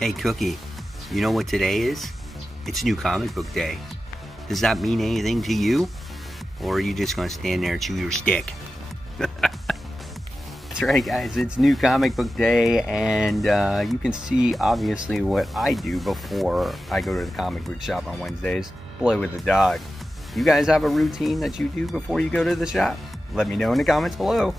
Hey Cookie, you know what today is? It's New Comic Book Day. Does that mean anything to you? Or are you just going to stand there and chew your stick? That's right guys, it's New Comic Book Day, and you can see obviously what I do before I go to the comic book shop on Wednesdays. Play with the dog. You guys have a routine that you do before you go to the shop? Let me know in the comments below.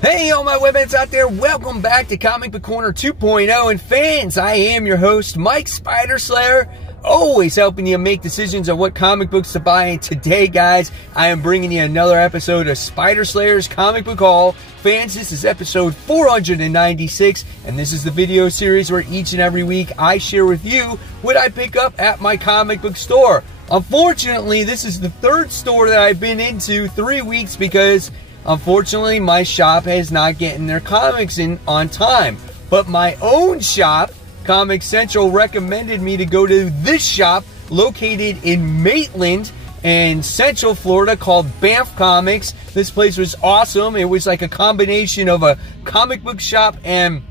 Hey all my webheads out there, welcome back to Comic Book Corner 2.0, and fans, I am your host Mike Spider Slayer, always helping you make decisions on what comic books to buy. And today guys, I am bringing you another episode of Spider Slayer's Comic Book Haul. Fans, this is episode 496, and this is the video series where each and every week I share with you what I pick up at my comic book store. Unfortunately, this is the third store that I've been into 3 weeks because unfortunately, my shop is not getting their comics in on time. But my own shop, Comic Central, recommended me to go to this shop located in Maitland in Central Florida called Banff Comics. This place was awesome. It was like a combination of a comic book shop and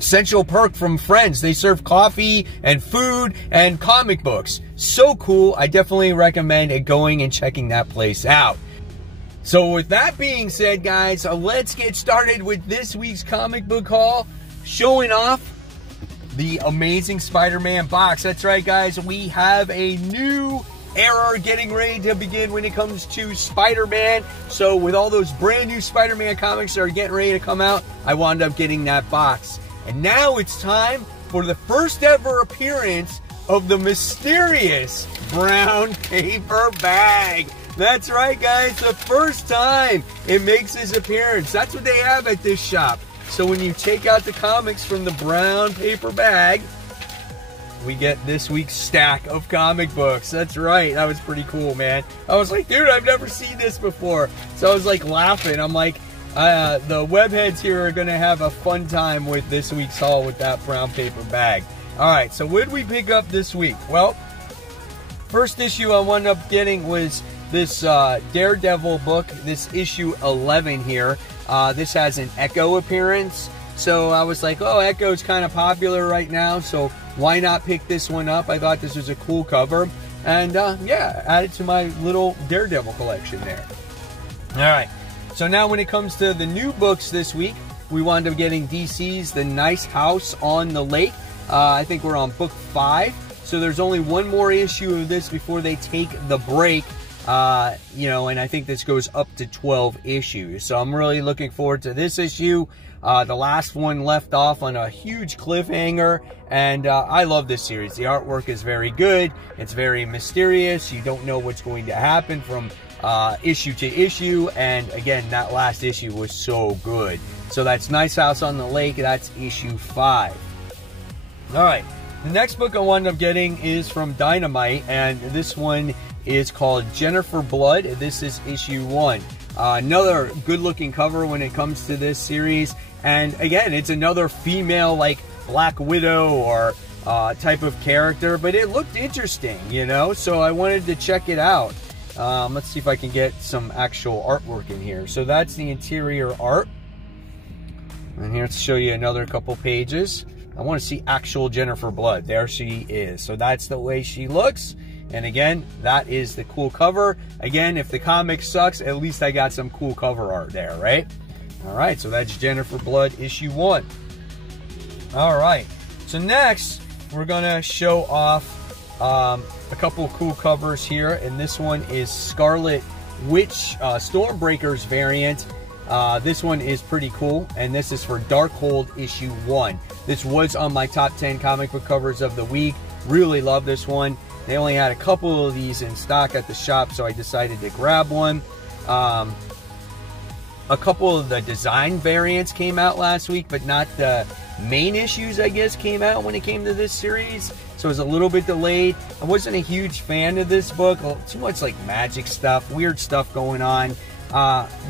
Central Perk from Friends. They serve coffee and food and comic books. So cool. I definitely recommend going and checking that place out. So with that being said, guys, let's get started with this week's comic book haul, showing off the Amazing Spider-Man box. That's right, guys, we have a new era getting ready to begin when it comes to Spider-Man. So with all those brand new Spider-Man comics that are getting ready to come out, I wound up getting that box. And now it's time for the first ever appearance of the mysterious brown paper bag. That's right, guys, the first time it makes its appearance. That's what they have at this shop. So when you take out the comics from the brown paper bag, we get this week's stack of comic books. That's right, that was pretty cool, man. I was like, dude, I've never seen this before. So I was like laughing. I'm like, the webheads here are gonna have a fun time with this week's haul with that brown paper bag. All right, so what did we pick up this week? Well, first issue I wound up getting was this Daredevil book, this issue 11 here. This has an Echo appearance. So I was like, oh, Echo's kind of popular right now, so why not pick this one up? I thought this was a cool cover. And yeah, add it to my little Daredevil collection there. All right, so now when it comes to the new books this week, we wound up getting DC's The Nice House on the Lake. I think we're on book 5. So there's only one more issue of this before they take the break. You know, and I think this goes up to 12 issues. So I'm really looking forward to this issue. The last one left off on a huge cliffhanger, and I love this series. The artwork is very good. It's very mysterious. You don't know what's going to happen from issue to issue, and again, that last issue was so good. So that's Nice House on the Lake. That's issue 5. All right, the next book I wound up getting is from Dynamite, and this one is called Jennifer Blood. This is issue 1. Another good looking cover when it comes to this series, and again, it's another female like Black Widow or type of character, but it looked interesting, you know, so I wanted to check it out. Let's see if I can get some actual artwork in here. So that's the interior art, and here to show you another couple pages. I want to see actual Jennifer Blood. There she is. So that's the way she looks. And again, that is the cool cover. Again, if the comic sucks, at least I got some cool cover art there, right? All right, so that's Jennifer Blood, issue 1. All right, so next, we're gonna show off a couple cool covers here. And this one is Scarlet Witch Stormbreakers variant. This one is pretty cool, and this is for Darkhold issue 1. This was on my top 10 comic book covers of the week. Really love this one. They only had a couple of these in stock at the shop, so I decided to grab one. A couple of the design variants came out last week, but not the main issues, I guess, came out when it came to this series. So it was a little bit delayed. I wasn't a huge fan of this book. Too much like magic stuff, weird stuff going on.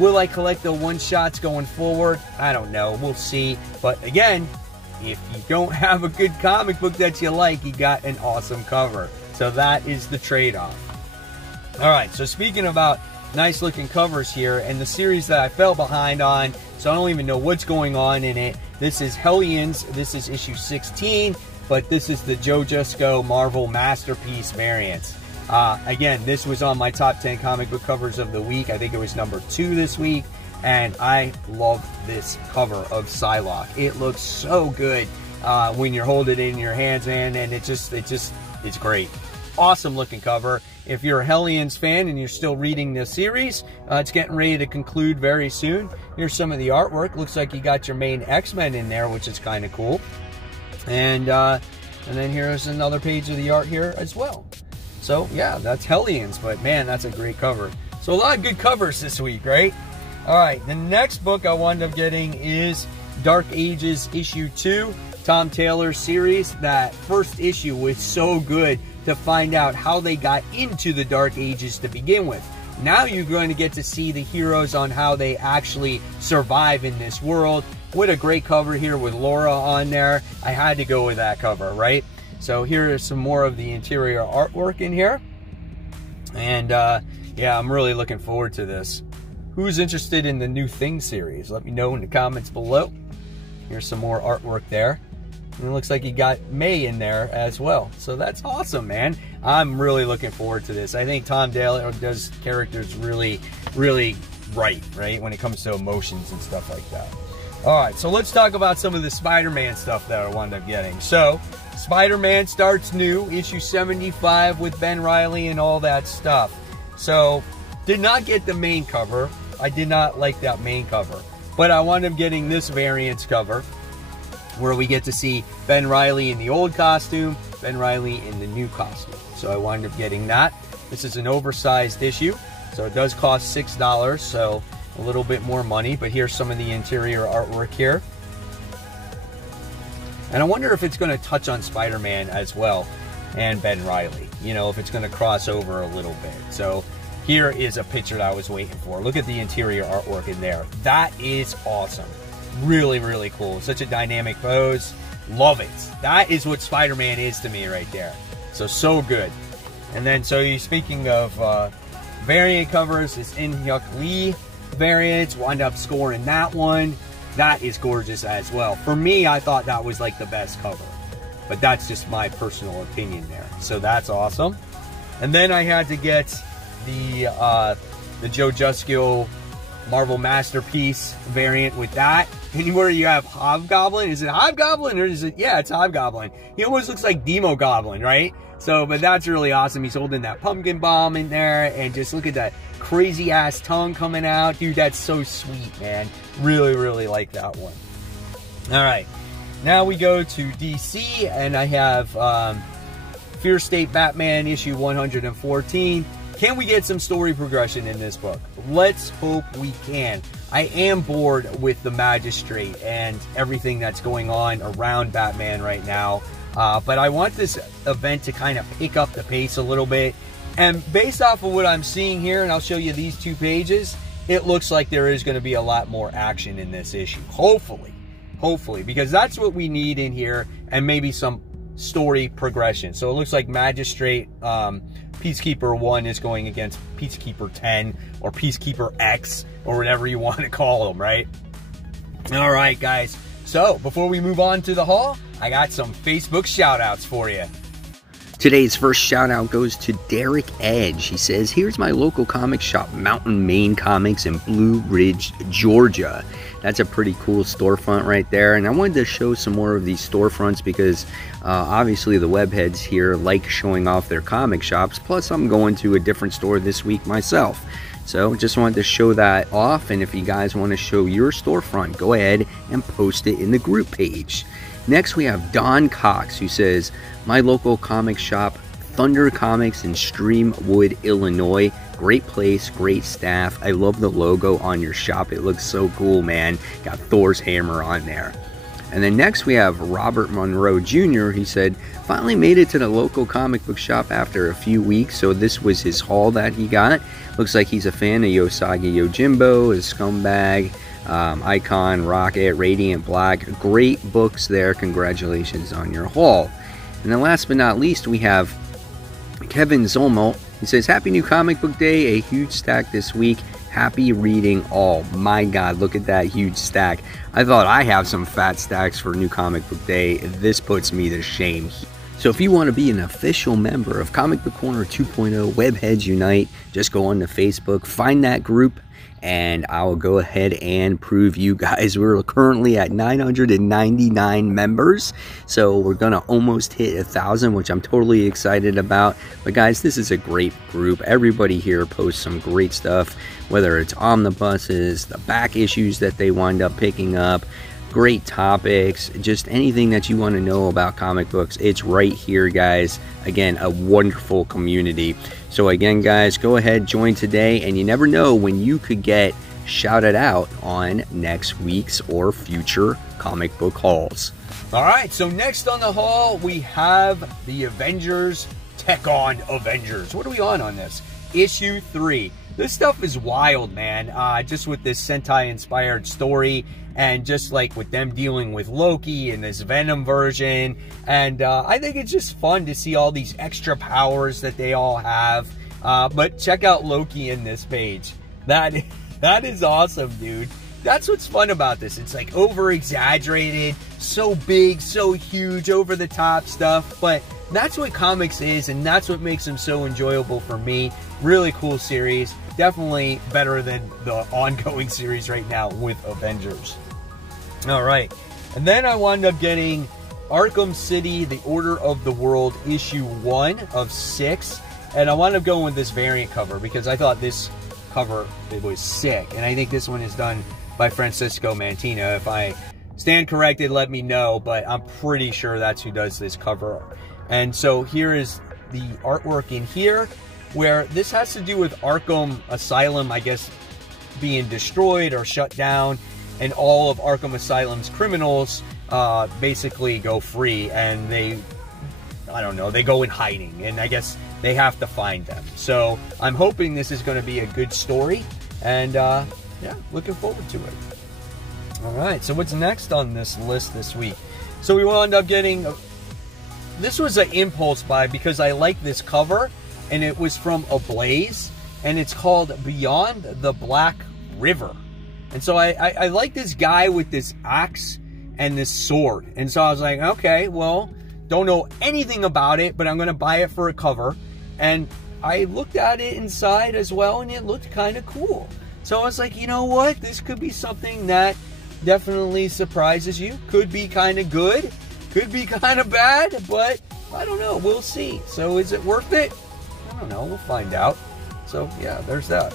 Will I collect the one-shots going forward? I don't know. We'll see. But again, if you don't have a good comic book that you like, you got an awesome cover. So that is the trade-off. All right, so speaking about nice looking covers here, and the series that I fell behind on, so I don't even know what's going on in it. This is Hellions. This is issue 16, but this is the Joe Jusko Marvel Masterpiece variants. Again, this was on my top 10 comic book covers of the week. I think it was number 2 this week, and I love this cover of Psylocke. It looks so good when you're holding it in your hands, man, and it's great. Awesome looking cover. If you're a Hellions fan and you're still reading the series, it's getting ready to conclude very soon. Here's some of the artwork. Looks like you got your main X-Men in there, which is kind of cool. And then here's another page of the art here as well. So yeah, that's Hellions, but man, that's a great cover. So a lot of good covers this week, right? All right, the next book I wound up getting is Dark Ages issue 2, Tom Taylor's series. That first issue was so good to find out how they got into the Dark Ages to begin with. Now you're going to get to see the heroes on how they actually survive in this world. What a great cover here with Laura on there. I had to go with that cover, right? So here is some more of the interior artwork in here. And yeah, I'm really looking forward to this. Who's interested in the New Thing series? Let me know in the comments below. Here's some more artwork there. And it looks like you got May in there as well. So that's awesome, man. I'm really looking forward to this. I think Tom Taylor does characters really, really right, when it comes to emotions and stuff like that. All right, so let's talk about some of the Spider-Man stuff that I wound up getting. So, Spider-Man starts new, issue 75 with Ben Reilly and all that stuff. So, did not get the main cover. I did not like that main cover. But I wound up getting this variants cover, where we get to see Ben Reilly in the old costume, Ben Reilly in the new costume. So I wound up getting that. This is an oversized issue, so it does cost $6, so a little bit more money, but here's some of the interior artwork here. And I wonder if it's going to touch on Spider-Man as well, and Ben Reilly. You know, if it's going to cross over a little bit. So here is a picture that I was waiting for. Look at the interior artwork in there. That is awesome. Really, really cool. Such a dynamic pose. Love it. That is what Spider-Man is to me right there. So good. And then, so you speaking of variant covers, this In-Hyuk Lee variant. Wound up scoring that one. That is gorgeous as well. For me, I thought that was like the best cover. But that's just my personal opinion there. So that's awesome. And then I had to get the Joe Jusko Marvel Masterpiece variant with that. Anywhere you have Hobgoblin, is it Hobgoblin or is it, yeah, it's Hobgoblin. He almost looks like Demo Goblin, right? So, but that's really awesome. He's holding that pumpkin bomb in there, and just look at that crazy ass tongue coming out. Dude, that's so sweet, man. Really, really like that one. All right, now we go to DC, and I have Fear State Batman issue 114. Can we get some story progression in this book? Let's hope we can. I am bored with the Magistrate and everything that's going on around Batman right now. But I want this event to kind of pick up the pace a little bit. And based off of what I'm seeing here, and I'll show you these 2 pages, it looks like there is going to be a lot more action in this issue. Hopefully, because that's what we need in here, and maybe some story progression. So it looks like Magistrate Peacekeeper 1 is going against Peacekeeper 10 or Peacekeeper X or whatever you want to call them, right? All right, guys. So before we move on to the haul, I got some Facebook shout outs for you. Today's first shout out goes to Derek Edge. He says, here's my local comic shop, Mountain Maine Comics in Blue Ridge, Georgia. That's a pretty cool storefront right there. And I wanted to show some more of these storefronts because obviously the webheads here like showing off their comic shops. Plus I'm going to a different store this week myself. So just wanted to show that off. And if you guys want to show your storefront, go ahead and post it in the group page. Next we have Don Cox, who says, my local comic shop, Thunder Comics in Streamwood, Illinois. Great place, great staff. I love the logo on your shop. It looks so cool, man. Got Thor's hammer on there. And then next we have Robert Monroe Jr. He said, finally made it to the local comic book shop after a few weeks. So this was his haul that he got. Looks like he's a fan of Usagi Yojimbo, his Scumbag, Icon, Rocket, Radiant Black. Great books there. Congratulations on your haul. And then last but not least, we have Kevin Zolmo, He says, happy new comic book day, a huge stack this week. Happy reading all. My God, look at that huge stack. I thought I have some fat stacks for new comic book day. This puts me to shame. So if you want to be an official member of Comic Book Corner 2.0 Webheads Unite, just go on to Facebook, find that group, and I'll go ahead and prove you guys. We're currently at 999 members, so we're gonna almost hit 1,000, which I'm totally excited about. But guys, this is a great group. Everybody here posts some great stuff, whether it's omnibuses, the back issues that they wind up picking up, great topics, just anything that you want to know about comic books. It's right here, guys. Again, a wonderful community. So again, guys, go ahead, join today, and you never know when you could get shouted out on next week's or future comic book hauls. All right, so next on the haul, we have the Avengers Tech on Avengers. What are we on this? Issue 3. This stuff is wild, man. Just with this Sentai-inspired story, and just like with them dealing with Loki and this Venom version. And I think it's just fun to see all these extra powers that they all have. But check out Loki in this page. That is awesome, dude. That's what's fun about this. It's like over-exaggerated, so big, so huge, over-the-top stuff. But that's what comics is, and that's what makes them so enjoyable for me. Really cool series. Definitely better than the ongoing series right now with Avengers. All right. And then I wound up getting Arkham City, The Order of the World, issue 1 of 6. And I wound up going with this variant cover because I thought this cover, it was sick. And I think this one is done by Francisco Mantina. If I stand corrected, let me know, but I'm pretty sure that's who does this cover. And so here is the artwork in here, where this has to do with Arkham Asylum, I guess, being destroyed or shut down, and all of Arkham Asylum's criminals basically go free, and they, I don't know, they go in hiding, and I guess they have to find them. So I'm hoping this is going to be a good story, and yeah, looking forward to it. All right, so what's next on this list this week? So we wound up getting, this was an impulse buy because I like this cover, and it was from Ablaze, and it's called Beyond the Black River. And so I like this guy with this axe and this sword. And so I was like, okay, well, don't know anything about it, but I'm going to buy it for a cover. And I looked at it inside as well, and it looked kind of cool. So I was like, you know what? This could be something that definitely surprises you. Could be kind of good. Could be kind of bad, but I don't know. We'll see. So is it worth it? I don't know. We'll find out. So yeah, there's that.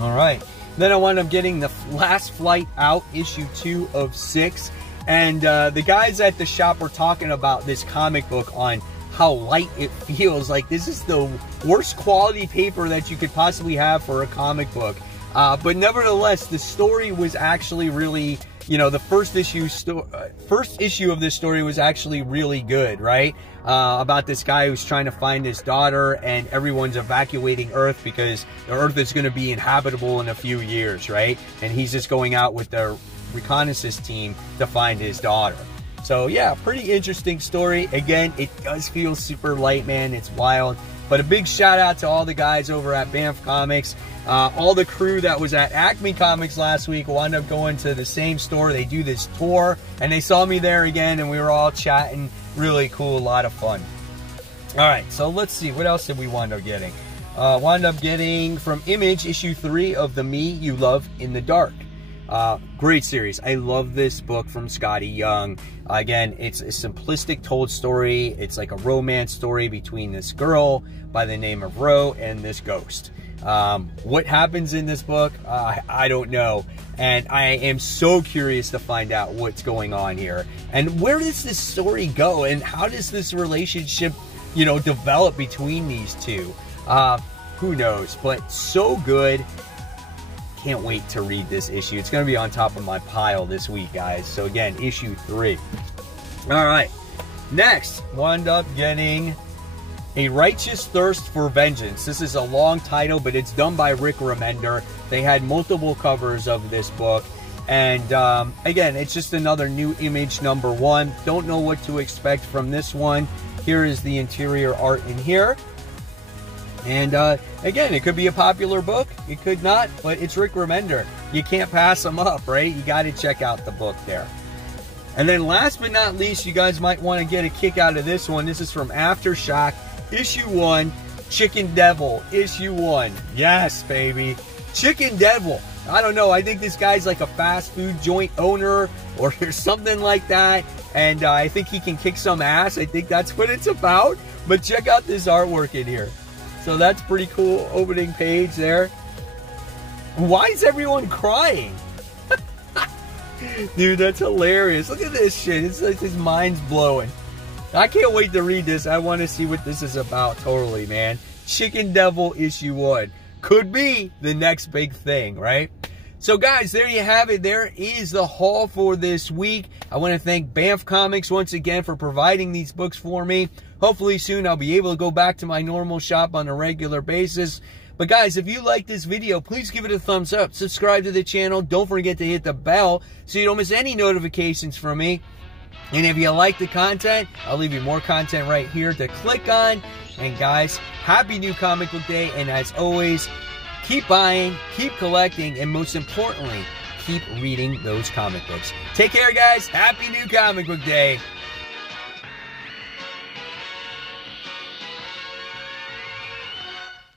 All right. Then I wound up getting the Last Flight Out, issue 2 of 6. And the guys at the shop were talking about this comic book on how light it feels. Like, this is the worst quality paper that you could possibly have for a comic book. But nevertheless, the story was actually really, you know, the first issue of this story was actually really good, right? About this guy who's trying to find his daughter, and everyone's evacuating Earth because the Earth is going to be inhabitable in a few years, right? And he's just going out with the reconnaissance team to find his daughter. So yeah, pretty interesting story. Again, it does feel super light, man. It's wild. But a big shout out to all the guys over at Banff Comics. All the crew that was at Acme Comics last week wound up going to the same store. They do this tour, and they saw me there again, and we were all chatting. Really cool, a lot of fun. All right, so let's see. What else did we wind up getting? Wound up getting from Image, issue 3 of The Me You Love in the Dark. Great series. I love this book from Scotty Young. Again, it's a simplistic told story. It's like a romance story between this girl by the name of Ro and this ghost. What happens in this book, I don't know. And I am so curious to find out what's going on here. And where does this story go? And how does this relationship, you know, develop between these two? Who knows? But so good. Can't wait to read this issue. It's going to be on top of my pile this week, guys. So again, issue 3. All right. Next, wound up getting A Righteous Thirst for Vengeance. This is a long title, but it's done by Rick Remender. They had multiple covers of this book. And again, it's just another new Image #1. Don't know what to expect from this one. Here is the interior art in here. And again, it could be a popular book, it could not, but it's Rick Remender. You can't pass them up, right? You got to check out the book there. And then last but not least, you guys might want to get a kick out of this one. This is from Aftershock, issue 1, Chicken Devil, issue 1. Yes, baby. Chicken Devil. I don't know, I think this guy's like a fast food joint owner or something like that. And I think he can kick some ass. I think that's what it's about. But check out this artwork in here. So that's pretty cool opening page there. Why is everyone crying? Dude, that's hilarious. Look at this shit. It's like his mind's blowing. I can't wait to read this. I want to see what this is about totally, man. Chicken Devil issue 1. Could be the next big thing, right? So guys, there you have it. There is the haul for this week. I want to thank Banff Comics once again for providing these books for me. Hopefully soon I'll be able to go back to my normal shop on a regular basis. But guys, if you like this video, please give it a thumbs up. Subscribe to the channel. Don't forget to hit the bell so you don't miss any notifications from me. And if you like the content, I'll leave you more content right here to click on. And guys, happy new comic book day. And as always, keep buying, keep collecting, and most importantly, keep reading those comic books. Take care, guys. Happy new comic book day.